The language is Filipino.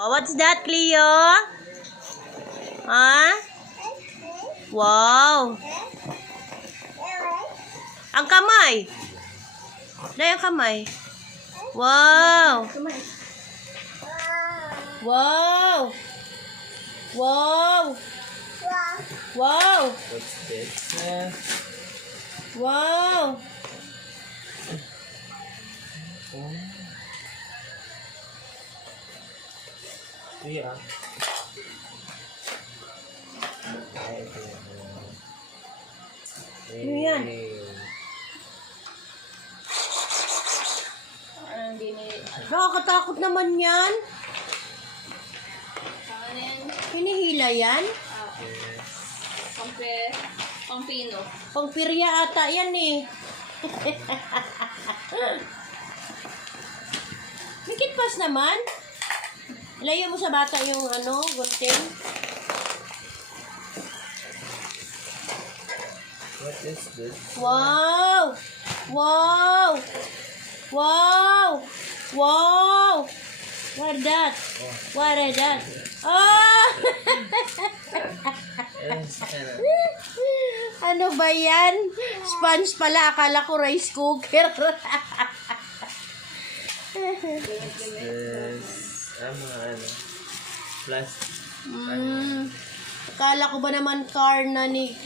Oh, what's that, Cleo? Huh? Wow. Ang kamay. Dahil ang kamay. Wow. Wow. Wow. Wow. What's this? Wow. Yeah. Ano yan? Nakakatakot naman yan. Hinihila yan? Pampino. Pangpirya ata yan eh. Mikit pas naman. Layo mo sa bata yung gunting. What is this? Wow! Wow! Wow! Wow! What is that? What is that? Oh! Ano ba yan? Sponge pala. Akala ko rice cooker. Plastic. Akala ko ba naman car na ni